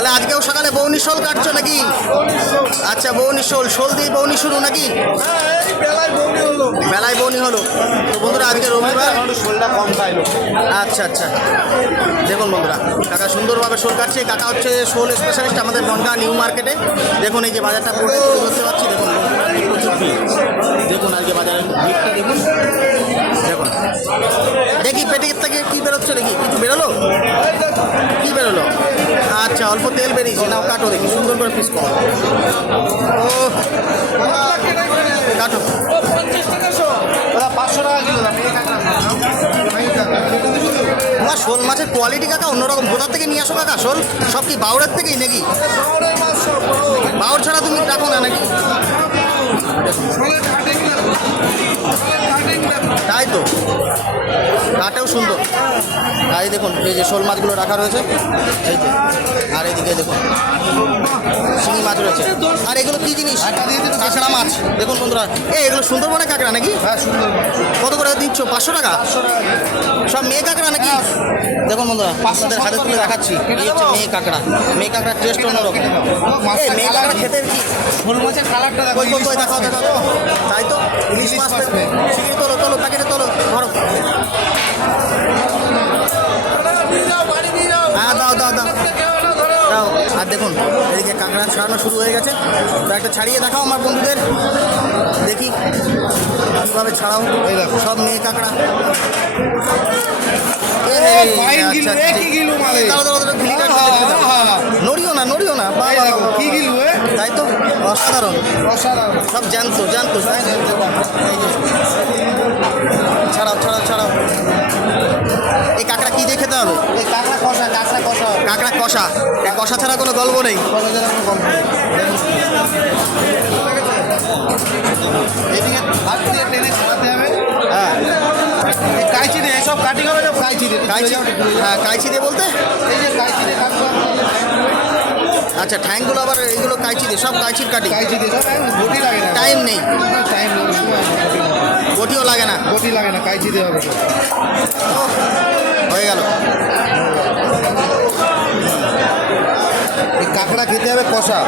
তাহলে আজকেও সকালে বৌনি শোল কাটছো নাকি? আচ্ছা, বৌনি শোল দিয়ে বৌনি শুরু নাকি? বেলায় বৌনি হলো। তো বন্ধুরা আজকে রবিবার, শোলটা কম খাই। আচ্ছা আচ্ছা, দেখুন বন্ধুরা কাকা সুন্দরভাবে শোল কাটছে। কাকা হচ্ছে শোল স্পেশালিস্ট আমাদের বনগাঁ নিউ মার্কেটে। দেখুন এই যে বাজারটা পুরো বুঝতে পারছি। দেখুন প্রচুর ভিড়। দেখুন আজকে বাজারের ভিড়টা দেখুন। দেখুন দেখি পেটের থেকে কী বেরোচ্ছে দেখি, কিছু বেরোলো? কী বেরোলো? আচ্ছা, অল্প তেল বেরিয়েছে। নাও কাটো দেখি, সুন্দর করে পিস করো। ও কাটো। 500 টাকা কিলো দাম। তোমার শোল মাছের কোয়ালিটি কাকা অন্যরকম। কোথার থেকে নিয়ে আসো কাকা শোল? সব কি বাউরের থেকেই নাকি? বাউর ছাড়া তুমি রাখো না নাকি? তাই তো, কাটেও সুন্দর। আর এই দেখুন এই যে শোল মাছগুলো রাখা রয়েছে এই যে, আর এইদিকে দেখুন শিঙি মাছ রয়েছে। আর এগুলো কী জিনিস? কাঁকড়া মাছ। দেখুন বন্ধুরা, এগুলো সুন্দরবনে কাঁকড়া নাকি? হ্যাঁ, সুন্দর। কত করে দিচ্ছ? 500 টাকা? সব মেয়ে কাঁকড়া নাকি? দেখুন বন্ধুরা আপনাদের হাতে তুলে দেখাচ্ছি। এই হচ্ছে মেয়ে কাঁকড়া। মেয়ে কাঁকড়ার টেস্ট অন্যরকম। মেয়ে কাঁকড়া খেতে কি শোল মাছের কালারটা দেখো। দেখাও। তাই তো, ইলিশ মাছ। শিগগিরি তোলো প্যাকেটে তোলো, ধরো। হ্যাঁ দাও। আর দেখুন এদিকে কাঁকড়া ছাড়ানো শুরু হয়ে গেছে। তো একটা ছাড়িয়ে দেখাও আমার বন্ধুদের, দেখি কীভাবে ছাড়াও। এই দেখো সব মেয়ে কাঁকড়া। নড়িও না। কি কিলো? তাই তো, অসাধারণ। সব জানতো। ছাড়াও। এই কাঁকড়া কি দিয়ে খেতে হবে? এই কাঁকড়া কষা। কাঁকড়া কষা। এই কষা ছাড়া কোনো গল্প নেই। এদিকে হাত দিয়ে টেনে ছাড়াতে হবে। হ্যাঁ, কাইচি দিয়ে সব কাটিং হবে। সব কাইচি দিয়ে। হ্যাঁ, কাইচি দিয়ে বলতে এই যে কাইচি দিয়ে কাটবো। আচ্ছা, ঠ্যাংগুলো আবার এইগুলো কাইচি দিয়ে, সব কাইচির কাটি। কাইচি দিয়ে সব। বটি লাগে না। টাইম নেই। টাইম বটিও লাগে না। বটি লাগে না, কাইচি দিয়ে হবে। হয়ে গেল। এই কাঁকড়া খেতে হবে কষা।